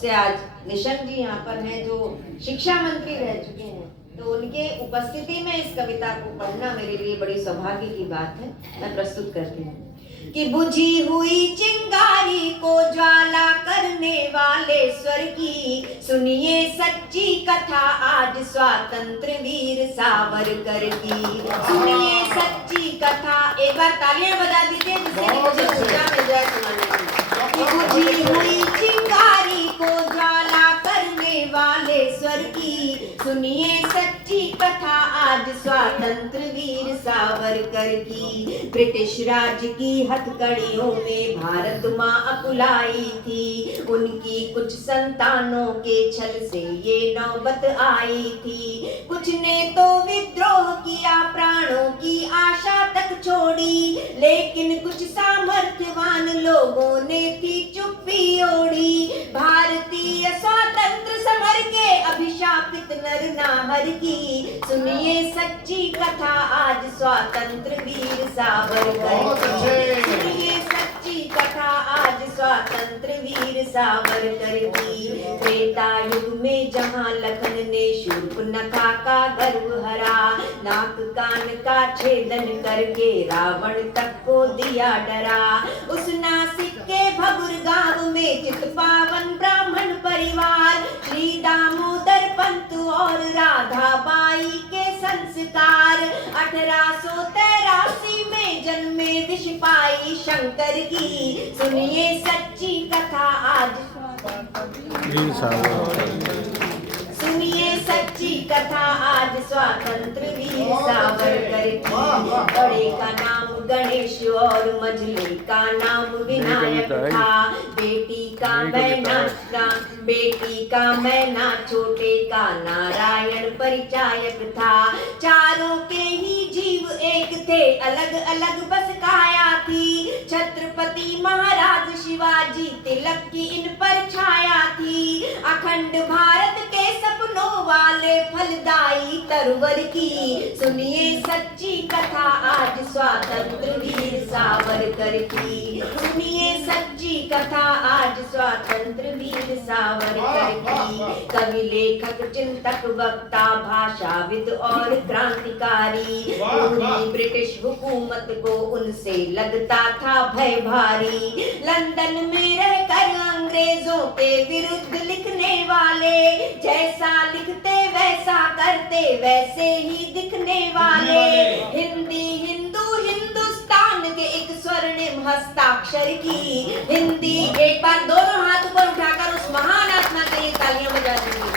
से आज निशंक जी यहाँ पर हैं जो शिक्षा मंत्री रह चुके हैं, तो उनके उपस्थिति में इस कविता को पढ़ना मेरे लिए बड़ी सौभाग्य की बात है। मैं प्रस्तुत करती हूँ कि बुझी हुई चिंगारी को ज्वाला करने वाले स्वर की सुनिए सच्ची कथा आज स्वातंत्र वीर सावरकर की। सुनिए सच्ची कथा, एक बार तालियां बजा दीजिए जिससे कि मुझे ऊर्जा मिल जाए सुनाने की। बुझी हुई चिंगारी को ज्वाला करने वाले स्वर की सुनिए सच्ची कथा आज स्वातंत्र वीर सावरकर की। ब्रिटिश राज की हथकड़ियों में भारत माँ अकुलाई थी, उनकी कुछ संतानों के छल से ये नौबत आई थी। कुछ ने तो विद्रोह किया, प्राणों की आशा तक छोड़ी, लेकिन कुछ सामर्थ्यवान लोगों ने थी चुप्पी ओढ़ी। भारतीय स्वातंत्र समर के अभिशापित नर नाहर की सुनिए सच्ची कथा आज स्वातंत्र वीर सावरकर की। सुनिए सच्ची कथा आज स्वातंत्र वीर सावरकर की। त्रेता युग में जहाँ लखन ने शूर्पणखा का गर्व हरा, नाक कान का छेदन करके रावण तक को दिया डरा। उस नासिक के भगुर गांव में चितपावन ब्राह्मण परिवार, श्री दामोदर पंत और राधा बाई के संस्कार। 1883 में जन्मे विष पाई शंकर की सुनिए सच्ची कथा आज। सुनिए सच्ची कथा आज स्वतंत्र वीर सावरकर की। बड़े का नाम गणेश और मझले का नाम विनायक था। बेटी का मैना छोटे का नारायण परिचायक था। चारों के ही जीव एक थे, अलग अलग बस काया थी। छत्रपति महाराज शिवाजी तिलक की इन पर छाया थी। अखंड भारत के सपनों वाले फलदायी तरवर की सुनिए सच्ची कथा आज स्वातंत्र वीर सावरकर की। सुनिए सच्ची कथा आज स्वातंत्र वीर सावरकर की। कवि लेखक चिंतक वक्ता भाषाविद और क्रांतिकारी, पूरी ब्रिटिश हुकूमत को उनसे लगता था भय भारी। लंदन में रहकर अंग्रेजों के विरुद्ध लिखने वाले, जैसा लिखते वैसा करते वैसे ही दिखने वाले। हिंदी हिंदू हिंदुस्तान के एक स्वर्णिम हस्ताक्षर की हिंदी। एक बार दोनों हाथ ऊपर उठाकर उस महान आत्मा के लिए तालियां बजा दीजिए।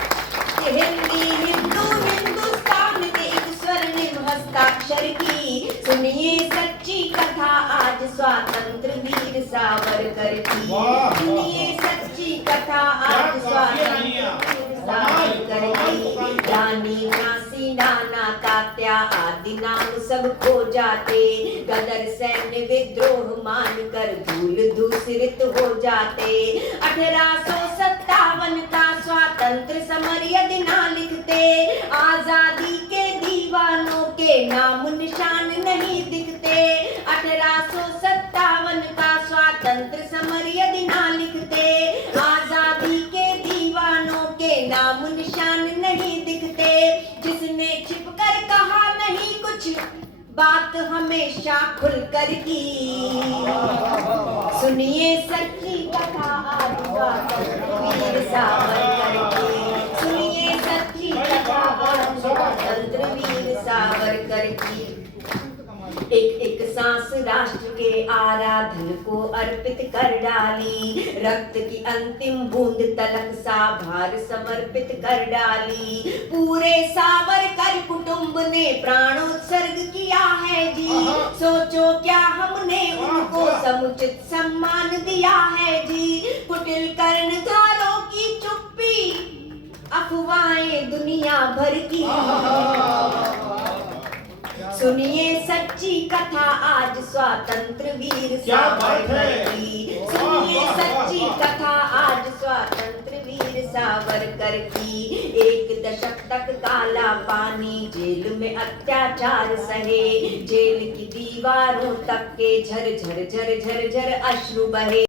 हिंदी हिंदू हिंदुस्तान के एक स्वर्णिम हस्ताक्षर की सुनिए सच्ची कथा आज स्वातंत्र वीर सावरकर की। सुनिए सच्ची कथा आज स्वातंत्र वीर सावरकर की। रानी झांसी नाना तात्या आदि नाम सब खो जाते, गदर सैन्य विद्रोह मानकर धूल धूसरित हो जाते। 1857 का स्वातंत्र समर यदि ना लिखते, आजादी के दीवानों के नाम निशान नहीं दिखते। 1857 का स्वातंत्र समर यदि ना लिखते, आजादी के दीवानों के नाम निशान नहीं दिखते। जिसने छिपकर कहा नहीं कुछ बात हमेशा खुलकर की सुनिए सच्ची कथा आज स्वातंत्र वीर सावरकर की। सुनिए सच्ची कथा आज स्वातंत्र वीर सावरकर की। एक एक सांस राष्ट्र के आराधन को अर्पित कर डाली, रक्त की अंतिम बूंद तलक सा भार समर्पित कर डाली। पूरे सावरकर कुटुंब ने प्राणोत्सर्ग किया है जी, सोचो क्या हमने उनको समुचित सम्मान दिया है जी। कुटिल कर्णधारों की चुप्पी अफवाहें दुनिया भर की सुनिए सच्ची कथा आज स्वातंत्र वीर सावरकर की। सुनिए सच्ची कथा आज स्वातंत्र वीर सावरकर की। एक दशक तक काला पानी जेल में अत्याचार सहे, जेल की दीवारों तक के झर झर झर झर झर अश्रु बहे।